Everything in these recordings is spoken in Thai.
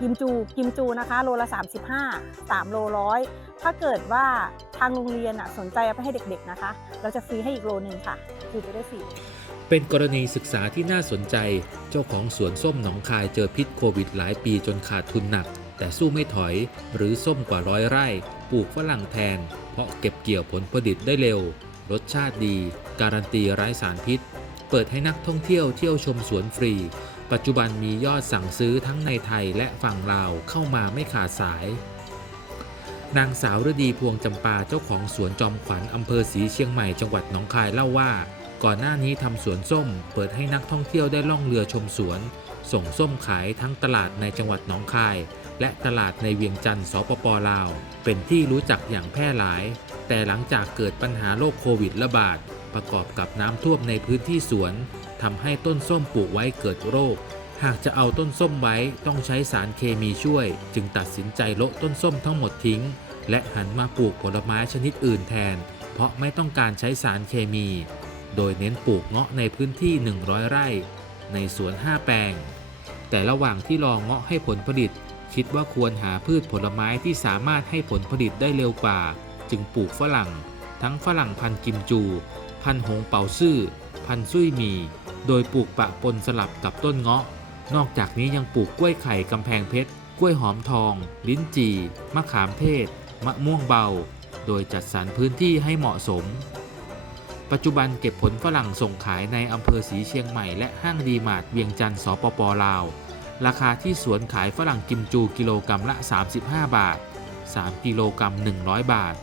กิมจูกิมจูนะคะโลละ 35 3 โลร้อยถ้าเกิดว่าทางโรงเรียนอะสนใจเอาไปให้เด็กๆนะคะ เราจะฟรีให้อีกโลนึงค่ะคือจะได้ฟรีเป็นกรณีศึกษาที่น่าสนใจ เจ้าของสวนส้มหนองคายเจอพิษโควิดหลายปีจนขาดทุนหนัก แต่สู้ไม่ถอย หรือส้มกว่าร้อยไร่ ปลูกฝรั่งแทน เพราะเก็บเกี่ยวผลผลิตได้เร็ว รสชาติดี การันตีไร้สารพิษ เปิดให้นักท่องเที่ยวเที่ยวชมสวนฟรี ปัจจุบันมียอดสั่งซื้อทั้งในไทยและฝั่งลาวเข้ามาไม่ขาดสาย นางสาวฤดีพวงจำปาเจ้าของสวนจอมขวัญอำเภอศรีเชียงใหม่จังหวัดหนองคายเล่าว่า ก่อนหน้านี้ทำสวนส้ม เปิดให้นักท่องเที่ยวได้ล่องเรือชมสวน ส่งส้มขายทั้งตลาดในจังหวัดหนองคาย และตลาดในเวียงจันทร์สปปลาว เป็นที่รู้จักอย่างแพร่หลาย แต่หลังจากเกิดปัญหาโรคโควิดระบาด ประกอบกับน้ำท่วมในพื้นที่สวนทำให้ต้นส้มปลูกไว้เกิดโรค หากจะเอาต้นส้มไว้ต้องใช้สารเคมีช่วย จึงตัดสินใจโละต้นส้มทั้งหมดทิ้ง และหันมาปลูกผลไม้ชนิดอื่นแทน เพราะไม่ต้องการใช้สารเคมี โดยเน้นปลูกเงาะในพื้นที่ 100 ไร่ ในสวน 5 แปลง แต่ระหว่างที่รอเงาะให้ผลผลิต คิดว่าควรหาพืชผลไม้ที่สามารถให้ผลผลิตได้เร็วกว่า จึงปลูกฝรั่ง ทั้งฝรั่งพันธุ์กิมจู พันหงเป่าซื่อ พันซุยมี โดยปลูกปะปนสลับกับต้นเงาะ นอกจากนี้ยังปลูกกล้วยไข่กำแพงเพชร กล้วยหอมทอง ลิ้นจี่มะขามเทศ มะม่วงเบา โดยจัดสรรพื้นที่ให้เหมาะสม ปัจจุบันเก็บผลฝรั่งส่งขายในอำเภอสีเชียงใหม่และห้างดีมาร์ทเวียงจันทร์สปปลาว ราคาที่สวนขายฝรั่งกิมจูกิโลกรรัมละ 35 บาท 3 กิโลกรรัม100 บาท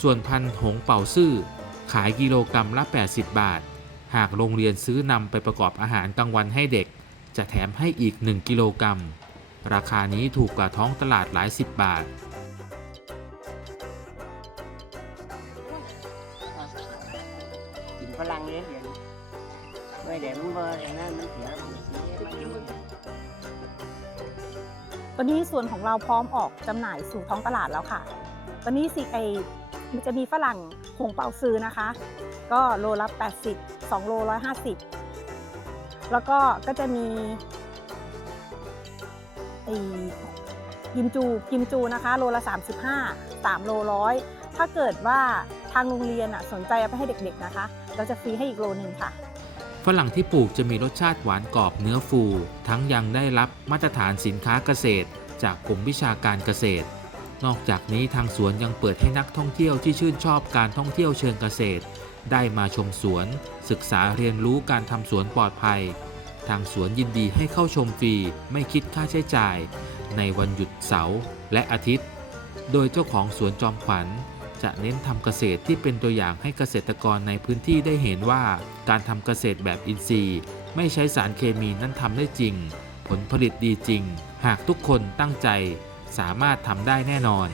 ส่วนพันธุ์หงเป่าซื่อ ขายกิโลกรรัมละ 80 บาท หากโรงเรียนซื้อนำไปประกอบอาหารกลางวันให้เด็ก จะแถมให้อีก 1 กิโลกรัม ราคานี้ถูกกว่าท้องตลาดหลายสิบบาท กินฝรั่งเลยเดี๋ยวนี้ไม่เดี๋ยวมันเบอร์อย่างนั้นมันเสียมันเสียมันตอนนี้ส่วนของเราพร้อมออกจำหน่ายสู่ท้องตลาดแล้วค่ะ ตอนนี้สิไอ มันจะมีฝรั่งหงเป่าซื้อนะคะ ก็โลละ 80 2 โล 150 แล้วก็ก็จะมีไอกิมจูกิมจูนะคะ โลละ 35 3 โลร้อยถ้าเกิดว่าทางโรงเรียนสนใจเอาไปให้เด็กๆนะคะ เราจะฟรีให้อีกโลนึงค่ะฝรั่งที่ปลูกจะมีรสชาติหวานกรอบเนื้อฟู ทั้งยังได้รับมาตรฐานสินค้าเกษตร จากกรมวิชาการเกษตร นอกจากนี้ทางสวนยังเปิดให้นักท่องเที่ยวที่ชื่นชอบการท่องเที่ยวเชิงเกษตร ได้มาชมสวน ศึกษาเรียนรู้การทำสวนปลอดภัย ทางสวนยินดีให้เข้าชมฟรีไม่คิดค่าใช้จ่าย ในวันหยุดเสาร์และอาทิตย์ โดยเจ้าของสวนจอมขวัญ จะเน้นทำเกษตรที่เป็นตัวอย่างให้เกษตรกรในพื้นที่ได้เห็นว่า การทำเกษตรแบบอินทรีย์ ไม่ใช้สารเคมีนั้นทำได้จริง ผลผลิตดีจริง หากทุกคนตั้งใจ สามารถทำได้แน่นอน